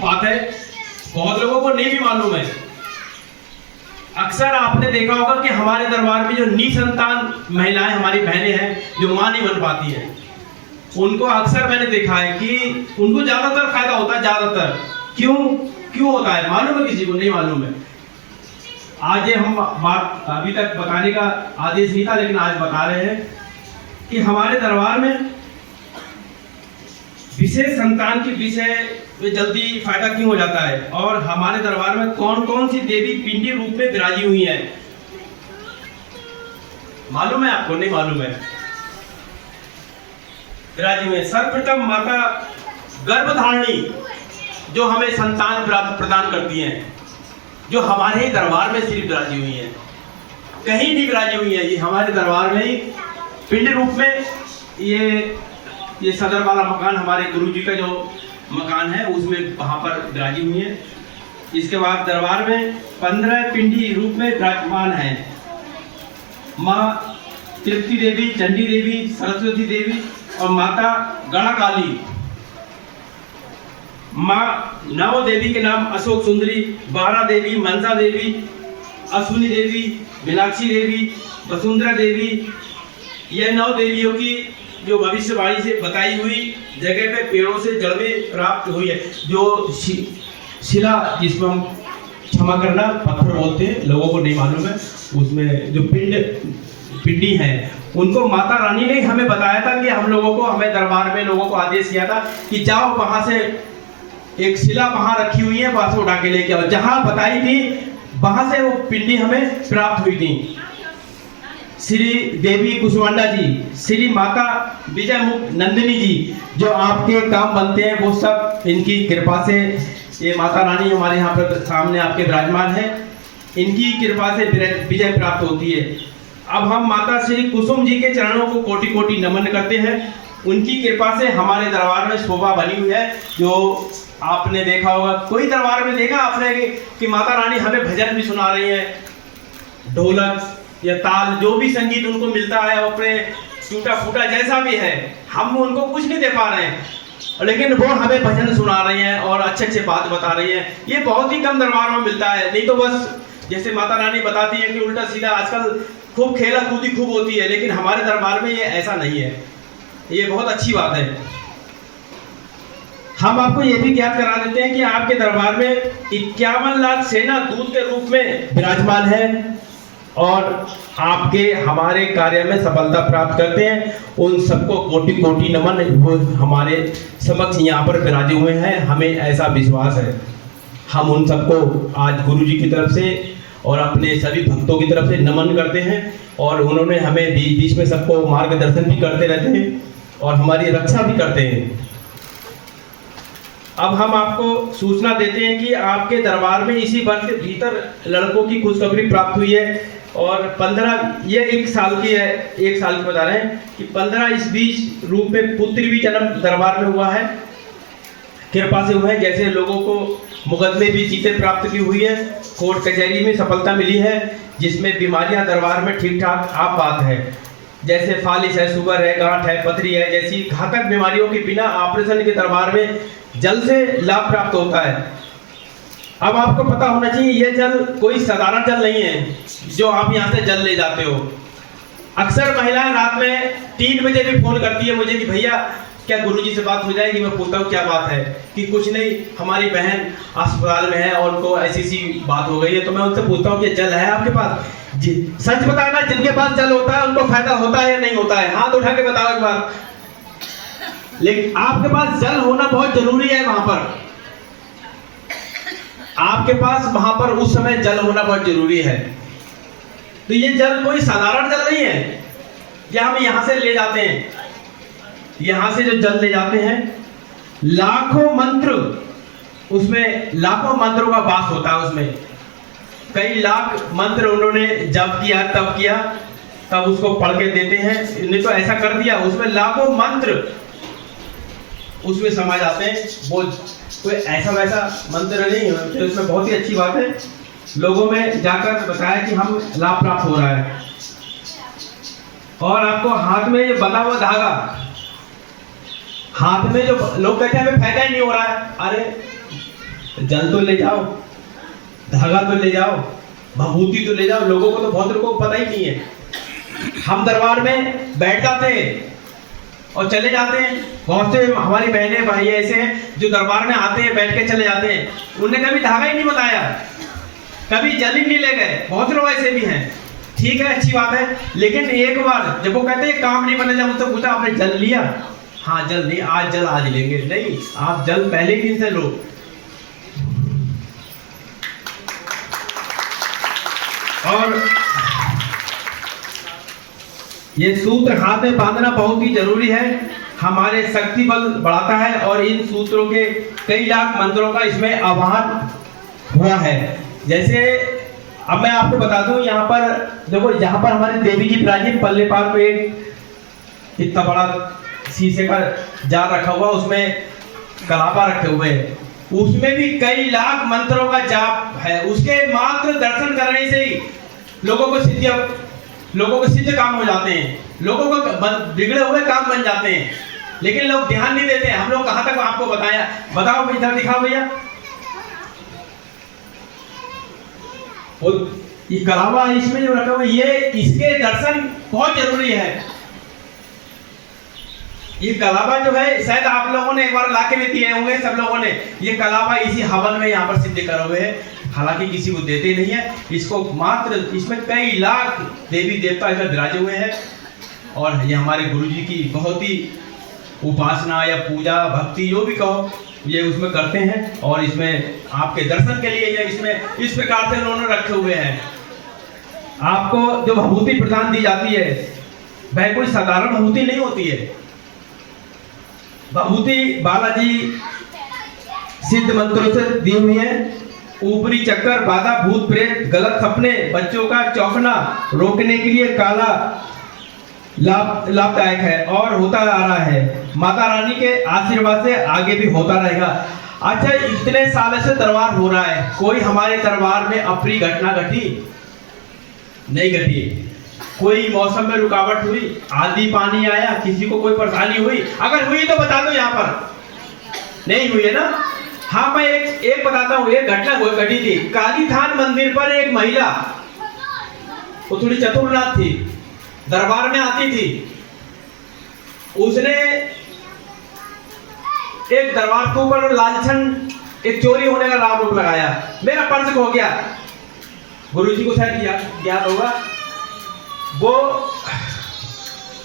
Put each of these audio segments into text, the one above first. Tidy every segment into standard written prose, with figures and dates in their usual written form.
बात है, बहुत लोगों को नहीं भी मालूम है। अक्सर आपने देखा होगा कि हमारे दरबार में जो निसंतान महिलाएं हमारी बहनें हैं, जो मां नहीं बन पाती हैं, उनको अक्सर मैंने देखा है कि उनको ज्यादातर फायदा होता है। ज्यादातर क्यों होता है मालूम है? किसी को नहीं मालूम है। आज ये हम बात अभी तक बताने का आदेश नहीं था, लेकिन आज बता रहे हैं कि हमारे दरबार में विशेष संतान के विषय में जल्दी फायदा क्यों हो जाता है, और हमारे दरबार में कौन कौन सी देवी पिंडी रूप में विराजी हुई है। मालूम है आपको? नहीं मालूम है? विराजी हुई। सर्वप्रथम माता गर्भधारिणी, जो हमें संतान प्रदान करती हैं, जो हमारे ही दरबार में सिर्फ विराजी हुई है, कहीं नहीं विराजी हुई है। ये हमारे दरबार में ही पिंड रूप में ये सदर वाला मकान, हमारे गुरुजी का जो मकान है, उसमें वहां पर विराजी हुई है। इसके बाद दरबार में 15 पिंडी रूप में विराजमान है। माँ तृप्ति देवी, चंडी देवी, सरस्वती देवी और माता गणा काली। माँ नौ देवी के नाम अशोक सुंदरी, 12 देवी, मनसा देवी, अश्विनी देवी, मीनाक्षी देवी, वसुंधरा देवी। यह 9 देवियों की जो भविष्यवाणी से बताई हुई जगह पे पेड़ों से जड़ में प्राप्त हुई है। जो शिला, जिसमें हम क्षमा करना पत्थर बोलते हैं, लोगों को नहीं मालूम है, उसमें जो पिंडी है, उनको माता रानी ने हमें बताया था कि हम लोगों को, हमें दरबार में लोगों को आदेश किया था कि जाओ वहां से एक शिला वहां रखी हुई है, वहां से उठा के लेके आओ। जहां बताई थी वहां से वो पिंडी हमें प्राप्त हुई थी। श्री देवी कुसुमांडा जी, श्री माता विजय मुख नंदिनी जी, जो आपके काम बनते हैं वो सब इनकी कृपा से, ये माता रानी हमारे यहाँ पर सामने आपके विराजमान है, इनकी कृपा से विजय प्राप्त होती है। अब हम माता श्री कुसुम जी के चरणों को कोटि कोटि नमन करते हैं। उनकी कृपा से हमारे दरबार में शोभा बनी हुई है। जो आपने देखा होगा, कोई दरबार में देखा आपने कि माता रानी हमें भजन भी सुना रही है, ढोलक या ताल, जो भी संगीत उनको मिलता है, अपने टूटा फूटा जैसा भी है, हम उनको कुछ नहीं दे पा रहे हैं, लेकिन वो हमें भजन सुना रही हैं और अच्छे अच्छे बात बता रही हैं। ये बहुत ही कम दरबार में मिलता है। नहीं तो बस जैसे माता रानी बताती है कि उल्टा सीधा आजकल खूब खेला कूदी खूब होती है, लेकिन हमारे दरबार में ये ऐसा नहीं है। ये बहुत अच्छी बात है। हम आपको ये भी ज्ञात करा देते हैं कि आपके दरबार में 51 लाख सेना दूत के रूप में विराजमान है और आपके हमारे कार्य में सफलता प्राप्त करते हैं। उन सबको कोटि कोटि नमन। वो हमारे समक्ष यहाँ पर विराजे हुए हैं, हमें ऐसा विश्वास है। हम उन सबको आज गुरु जी की तरफ से और अपने सभी भक्तों की तरफ से नमन करते हैं, और उन्होंने हमें बीच बीच में सबको मार्गदर्शन भी करते रहते हैं और हमारी रक्षा भी करते हैं। अब हम आपको सूचना देते हैं कि आपके दरबार में इसी वर्ष के भीतर लड़कों की खुशखबरी प्राप्त हुई है, और 15, ये 1 साल की है, 1 साल की बता रहे हैं कि 15 इस बीच रूप में पुत्र भी जन्म दरबार में हुआ है, कृपा से हुआ है। जैसे लोगों को मुकदमे भी जीते प्राप्त की हुई है, कोर्ट कचहरी में सफलता मिली है, जिसमें बीमारियां दरबार में ठीक ठाक आप बात है। जैसे फालिस है, शुगर है, गांठ है, पथरी है, जैसी घातक बीमारियों के बिना ऑपरेशन के दरबार में जल से लाभ प्राप्त होता है। अब आपको पता होना चाहिए, यह जल कोई साधारण जल नहीं है जो आप यहाँ से जल ले जाते हो। अक्सर महिलाएं रात में 3 बजे भी फोन करती है मुझे कि भैया क्या गुरुजी से बात हो जाएगी। मैं पूछता हूँ क्या बात है, कि कुछ नहीं, हमारी बहन अस्पताल में है और उनको ऐसी सी बात हो गई है। तो मैं उनसे पूछता हूँ कि जल है आपके पास? जी। सच बताना, जिनके पास जल होता है उनको फायदा होता है या नहीं होता है? हाथ उठा के बताओ एक बार। लेकिन आपके पास जल होना बहुत जरूरी है। वहां पर आपके पास वहां पर उस समय जल होना बहुत जरूरी है। तो ये जल कोई साधारण जल नहीं है। यह हम यहां से ले जाते हैं, यहां से जो जल ले जाते हैं, लाखों मंत्र, उसमें लाखों मंत्रों का वास होता है। उसमें कई लाख मंत्र उन्होंने जप किया, तब किया, तब उसको पढ़ के देते हैं। इन्हें तो ऐसा कर दिया, उसमें लाखों मंत्र उसमें समा जाते हैं। वो कोई ऐसा वैसा मंत्र नहीं है। तो इसमें बहुत ही अच्छी बात है, लोगों में जाकर बताया कि हम लाभ प्राप्त हो रहा है। और आपको हाथ में ये बंधा हुआ धागा, हाथ में जो लोग कहते हैं हमें फायदा ही नहीं हो रहा है, अरे जल तो ले जाओ, धागा तो ले जाओ, भभूति तो ले जाओ। लोगों को तो बहुत लोगों को पता ही नहीं है। हम दरबार में बैठ जाते हैं और चले जाते हैं। बहुत से हमारी बहनें भाई ऐसे हैं जो दरबार में आते हैं, बैठ के चले जाते हैं। उन्हें कभी धागा ही नहीं बताया, कभी जल ही नहीं ले गए। बहुत लोग ऐसे भी हैं। ठीक है, अच्छी बात है, लेकिन एक बार जब वो कहते हैं काम नहीं बने, जब मुझसे पूछा आपने जल लिया? हाँ जल नहीं, आज जल आज लेंगे। नहीं, आप जल पहले ही दिन से लो। और ये सूत्र हाथ में बांधना बहुत ही जरूरी है, हमारे शक्ति बल बढ़ाता है। और इन सूत्रों के कई लाख मंत्रों का इसमें आवाहन हुआ है। जैसे अब मैं आपको बता दूं, यहाँ पर देखो, यहाँ पर हमारी देवी जी विराजित, पल्ले पार पे इतना बड़ा शीशे का जार रखा हुआ, उसमें कलापा रखे हुए हैं, उसमें भी कई लाख मंत्रों का जाप है। उसके मात्र दर्शन करने से ही लोगों को सिद्ध काम हो जाते हैं, लोगों को बिगड़े हुए काम बन जाते हैं। लेकिन लोग ध्यान नहीं देते हैं। हम लोग कहां तक आपको बताया, बताओ, इधर दिखाओ भैया। और ये कलावा इसमें जो रखा हुआ, ये इसके दर्शन बहुत जरूरी है। ये कलावा जो है, शायद आप लोगों ने एक बार लाके भी दिए होंगे सब लोगों ने। ये कलावा इसी हवन में यहाँ पर सिद्ध करे हुए है, हालांकि किसी को देते नहीं है इसको। मात्र इसमें कई लाख देवी देवता इसमें विराजे हुए हैं। और ये हमारे गुरु जी की बहुत ही उपासना या पूजा भक्ति जो भी कहो, ये उसमें करते हैं। और इसमें आपके दर्शन के लिए ये इसमें इस प्रकार से उन्होंने रखे हुए हैं। आपको जो भभूति प्रदान दी जाती है, वह कोई साधारण भभूति नहीं होती है। भभूति बालाजी सिद्ध मंत्रों से दी हुई है। ऊपरी चक्कर, बाधा, भूत प्रेत, गलत सपने, बच्चों का चौंकना रोकने के लिए काला लाभदायक है और होता आ रहा है। माता रानी के आशीर्वाद से आगे भी होता रहेगा। अच्छा, इतने साल से दरबार हो रहा है, कोई हमारे दरबार में अप्रिय घटना घटी नहीं घटी। कोई मौसम में रुकावट हुई, आंधी पानी आया, किसी को कोई परेशानी हुई? अगर हुई तो बता दो, यहाँ पर नहीं हुई है ना? हाँ, मैं एक बताता हूँ। एक घटना घटी थी काली थान मंदिर पर। एक महिला, वो थोड़ी चतुरनाथ थी, दरबार में आती थी। उसने एक दरबार के ऊपर लालछन, एक चोरी होने का आरोप लगाया। मेरा पर्स खो गया। गुरुजी को शायद याद होगा, वो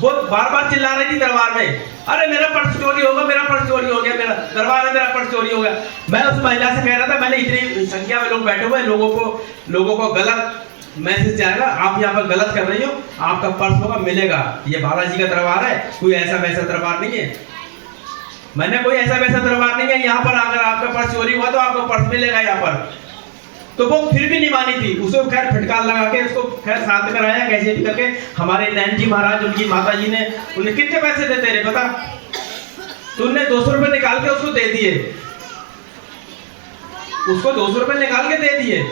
बार बार चिल्ला रही थी दरबार में, अरे मेरा पर्स चोरी होगा, मेरा पर्स चोरी हो गया, मेरा दरबार में मेरा पर्स चोरी हो गया। मैं उस महिला से कह रहा था, मैंने इतनी संख्या में लोग बैठे हुए हैं, लोगों को गलत मैसेज जाएगा, आप यहाँ पर गलत कर रही हो, आपका पर्स होगा, मिलेगा। ये बालाजी का दरबार है, कोई ऐसा वैसा दरबार नहीं है। मैंने कोई ऐसा वैसा दरबार नहीं है। यहाँ पर अगर आपका पर्स चोरी हुआ तो आपको पर्स मिलेगा यहाँ पर। तो वो फिर भी नहीं मानी थी। उसको खैर फटकार लगा के उसको खैर शांत कराया कैसे भी करके। हमारे नैन जी महाराज, उनकी माता जी ने उन्हें कितने पैसे देते रहे पता? तो उन्हें 200 रुपए निकाल के उसको दे दिए। उसको 200 रुपए निकाल के दे दिए।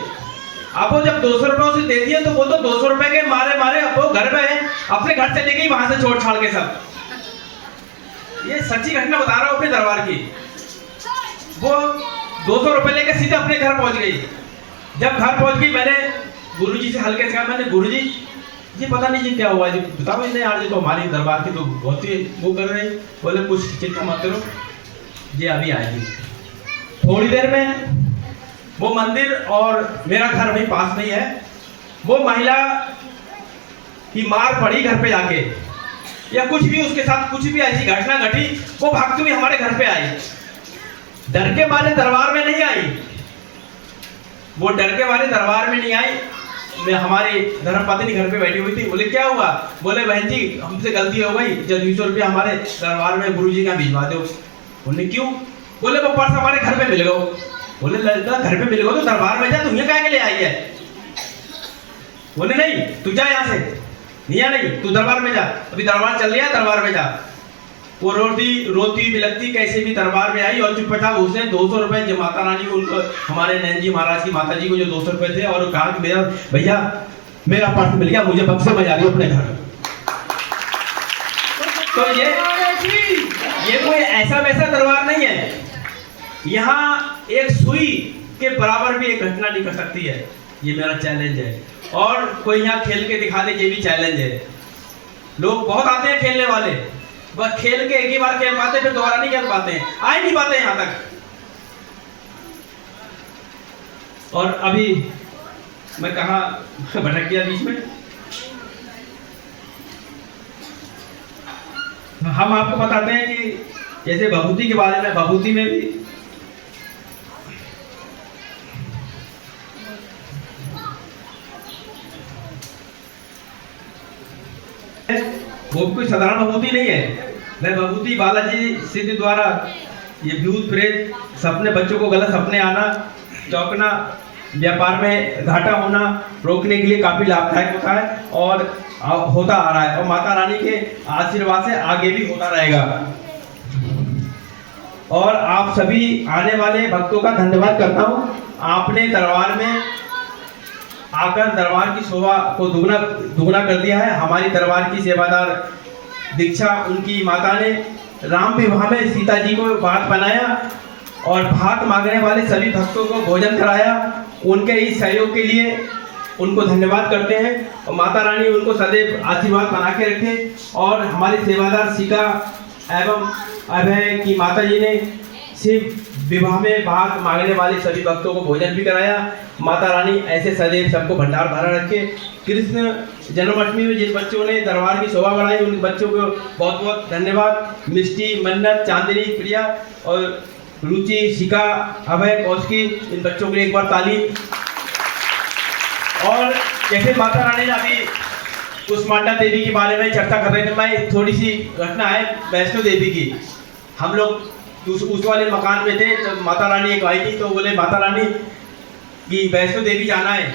अब वो जब 200 रुपए उसे दे दिए तो वो तो 200 रुपए के मारे अब वो घर में अपने घर चले गई, वहां से छोड़ छाड़ के सब। ये सच्ची घटना बता रहा हूं अपने दरबार की। वो 200 रुपए लेकर सीधे अपने घर पहुंच गई। जब घर पहुंच गई, मैंने गुरुजी से हल्के से कहा, मैंने गुरुजी ये पता नहीं जी क्या हुआ जी, बताओ। इन्हें यार जी तो हमारी दरबार की तो बहुत ही वो कर रही। बोले कुछ चिंता मत करो जी, अभी आएगी थोड़ी देर में। वो मंदिर और मेरा घर वहीं पास में ही है। वो महिला की मार पड़ी घर पे जाके, या कुछ भी उसके साथ कुछ भी ऐसी घटना घटी, वो भागती हुई हमारे घर पे आई। डर के मारे दरबार में नहीं आई। वो डर के मारे दरबार में नहीं आई। मैं हमारी धर्मपत्नी घर पे बैठी हुई थी। बोले क्या हुआ? बोले बहन जी हमसे गलती हो गई, 200 रुपया हमारे दरबार में गुरुजी का भिजवा दो। बोले क्यों? बोले वो पर्स हमारे घर पे मिल गया। बोले लड़का घर पे मिल गया तो दरबार में जा, तुम्हें क्या के लिए आई है? बोले नहीं, तू जा यहाँ से, नहीं तू दरबार में जा, अभी दरबार चल रहा है, दरबार में जा। वो रोती बिलकती कैसे भी दरबार में आई और चुपचाप उसने 200 रुपए जो माता रानी को, उनको हमारे नैन जी महाराज की माता जी को जो 200 रुपए थे, और कहा कि मेरा भैया मेरा पर्स मिल गया, मुझे बक्से में जा रही हूँ अपने घर। तो ये कोई ऐसा वैसा दरबार नहीं है। यहाँ एक सुई के बराबर भी एक घटना नहीं कर सकती है। ये मेरा चैलेंज है। और कोई यहाँ खेल के दिखा दे, ये भी चैलेंज है। लोग बहुत आते हैं खेलने वाले, बस खेल के एक ही बार खेल पाते, फिर दोबारा नहीं खेल पाते हैं, आ ही नहीं पाते यहाँ तक। और अभी मैं कहाँ भटक गया बीच में। हम आपको बताते हैं कि जैसे भभूति के बारे में, भभूति में भी वो कोई साधारण भभूति नहीं है। वह भभूति बालाजी सिद्ध द्वारा ये भूत प्रेत सपने, बच्चों को गलत सपने आना, चौंकना, व्यापार में घाटा होना रोकने के लिए काफी लाभदायक होता है और होता आ रहा है, और माता रानी के आशीर्वाद से आगे भी होता रहेगा। और आप सभी आने वाले भक्तों का धन्यवाद करता हूँ। आपने दरबार में आकर दरबार की शोभा को दुगना कर दिया है। हमारी दरबार की सेवादार दीक्षा उनकी माता ने राम विवाह में सीता जी को भात बनाया और भात मांगने वाले सभी भक्तों को भोजन कराया। उनके इस सहयोग के लिए उनको धन्यवाद करते हैं और माता रानी उनको सदैव आशीर्वाद बना के रखे। और हमारी सेवादार शिका एवं अभय की माता जी ने सिर्फ विवाह में भाग मांगने वाले सभी भक्तों को भोजन भी कराया। माता रानी ऐसे सदैव सबको भंडार भरा रखे। कृष्ण जन्माष्टमी में जिन बच्चों ने दरबार की शोभा बढ़ाई, उन बच्चों को बहुत बहुत धन्यवाद। मिष्टी, मन्नत, चांदनी, प्रिया और रुचि, शिका, अभय, कौशिकी, इन बच्चों के लिए एक बार ताली। और जैसे माता रानी ने अभी कुसमांडा देवी के बारे में चर्चा कर रहे थे, मैं थोड़ी सी घटना है वैष्णो देवी की। हम लोग उस वाले मकान में थे, तो माता रानी एक आई थी, तो बोले माता रानी कि वैष्णो देवी जाना है।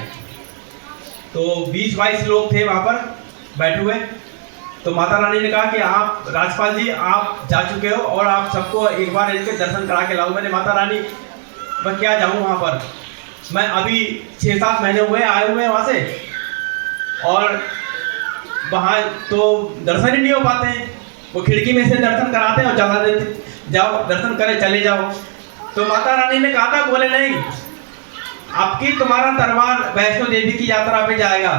तो 20-22 लोग थे वहाँ पर बैठे हुए। तो माता रानी ने कहा कि आप राजपाल जी आप जा चुके हो और आप सबको एक बार इनके दर्शन करा के लाओ। मैंने माता रानी मैं क्या जाऊँ वहाँ पर, मैं अभी 6-7 महीने हुए आए हुए हैं वहाँ से, और वहाँ तो दर्शन ही नहीं हो पाते हैं। वो खिड़की में से दर्शन कराते हैं और चला देते, जाओ दर्शन करे चले जाओ। तो माता रानी ने कहा था, बोले नहीं, आपकी तुम्हारा दरबार वैष्णो देवी की यात्रा पे जाएगा।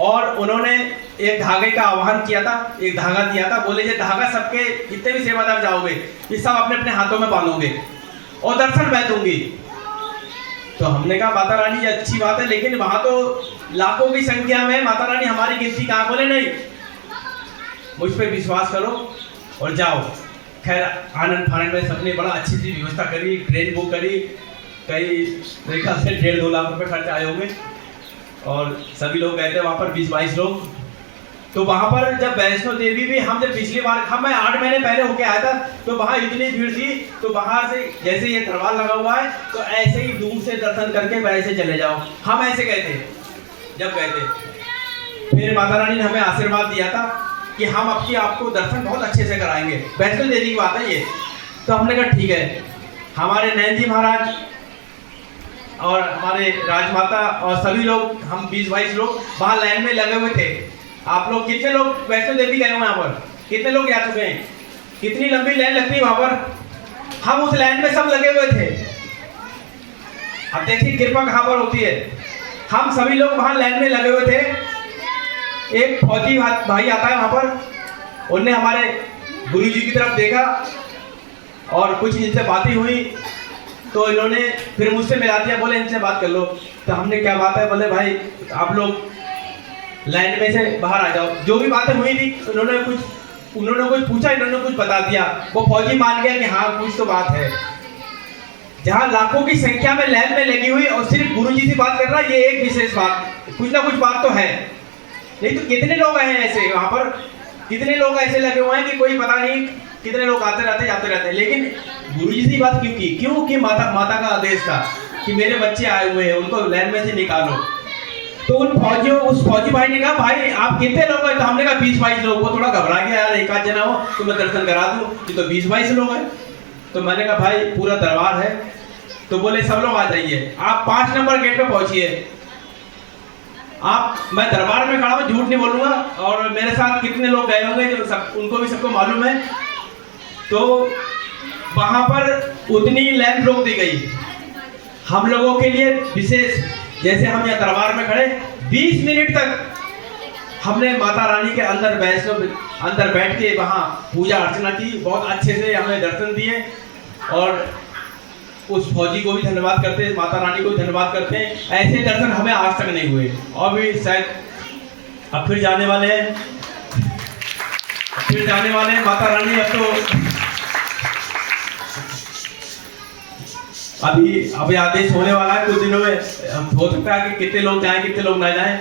और उन्होंने एक धागे का आह्वान किया था, एक धागा दिया था। बोले ये धागा सबके जितने भी सेवादार जाओगे ये सब अपने अपने हाथों में बांधोगे और दर्शन मैं दूंगी। तो हमने कहा माता रानी ये अच्छी बात है, लेकिन वहां तो लाखों की संख्या में माता रानी हमारी गिनती कहाँ। बोले नहीं, मुझ पर विश्वास करो और जाओ। खैर आनंद फानंद में सबने बड़ा अच्छी सी व्यवस्था करी, ट्रेन बुक करी, कई मेरे ख्याल से 1.5-2 लाख रुपए खर्च आए होंगे। और सभी लोग गए थे वहाँ पर, 20-22 लोग। तो वहाँ पर जब वैष्णो देवी भी हम जब पिछली बार मैं 8 महीने पहले होके आया था, तो वहाँ इतनी भीड़ थी। तो बाहर से जैसे ये दरबार लगा हुआ है, तो ऐसे ही दूर से दर्शन करके वैसे चले जाओ। हम ऐसे गए थे जब गए थे। फिर माता रानी ने हमें आशीर्वाद दिया था कि हम आपको दर्शन बहुत अच्छे से कराएंगे। वैष्णो देवी की बात है ये। तो हमने कहा ठीक है। हमारे नैन जी महाराज और हमारे राजमाता और सभी लोग, हम 20-22 लोग वहाँ लाइन में लगे हुए थे। आप लोग कितने लोग वैष्णो देवी गए हो यहाँ पर? कितने लोग जा चुके हैं? कितनी लंबी लाइन लगती है वहाँ पर? हम उस लाइन में सब लगे हुए थे। अब देखिए कृपा कहाँ पर होती है। हम सभी लोग वहाँ लाइन में लगे हुए थे। एक फौजी भाई आता है वहाँ पर, उनने हमारे गुरु जी की तरफ देखा और कुछ इनसे बातें हुई। तो इन्होंने फिर मुझसे मिला दिया, बोले इनसे बात कर लो। तो हमने क्या बात है, बोले भाई आप लोग लाइन में से बाहर आ जाओ। जो भी बातें हुई थी उन्होंने कुछ पूछा, इन्होंने कुछ बता दिया। वो फौजी मान गया कि हाँ कुछ तो बात है। जहाँ लाखों की संख्या में लाइन में लगी हुई और सिर्फ गुरु जी से बात कर रहा है, ये एक विशेष बात, कुछ ना कुछ बात तो है। नहीं तो कितने लोग हैं ऐसे वहाँ पर, कितने लोग ऐसे लगे हुए हैं कि कोई पता नहीं कितने लोग आते रहते जाते रहते हैं। लेकिन गुरुजी से बात क्यों की? क्योंकि माता का आदेश था कि मेरे बच्चे आए हुए हैं, उनको लाइन में से निकालो। तो उस फौजी भाई ने कहा भाई आप कितने लोग हैं? तो हमने कहा 20-22 लोग। वो थोड़ा घबरा गया, यार एक आध जना हो तो मैं दर्शन करा दूं, ये तो 20-22 लोग हैं। तो मैंने कहा भाई पूरा दरबार है। तो बोले सब लोग आ जाइए, आप 5 नंबर गेट पे पहुंचिए। मैं दरबार में खड़ा हूँ, झूठ नहीं बोलूंगा। और मेरे साथ कितने लोग गए होंगे जो उनको भी सबको मालूम है। तो वहां पर उतनी लैंप रोक दी गई हम लोगों के लिए विशेष। जैसे हम यहाँ दरबार में खड़े 20 मिनट तक हमने माता रानी के अंदर बैठ के वहाँ पूजा अर्चना की, बहुत अच्छे से हमें दर्शन दिए। और उस फौजी को भी धन्यवाद करते हैं, माता रानी को भी धन्यवाद करते हैं। ऐसे दर्शन हमें आज तक नहीं हुए और भी शायद अब फिर जाने वाले हैं, माता रानी। अब तो अभी आदेश होने वाला है कुछ दिनों में, हो सकता है कि कितने लोग जाएं कितने लोग ना जाएं।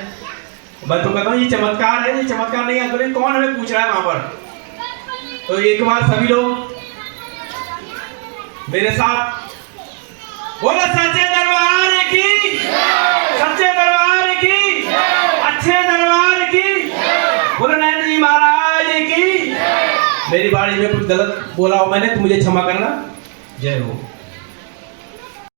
मैं तो कहता हूँ ये चमत्कार है, ये चमत्कार नहीं है तो कौन हमें पूछ रहा है वहां पर। तो एक बार सभी लोग मेरे साथ बोलो सच्चे दरबार की, सच्चे दरबार की, अच्छे दरबार की, बोलो नैन जी महाराज की। मेरी बाड़ी में कुछ गलत बोला हो मैंने तो मुझे क्षमा करना। जय हो।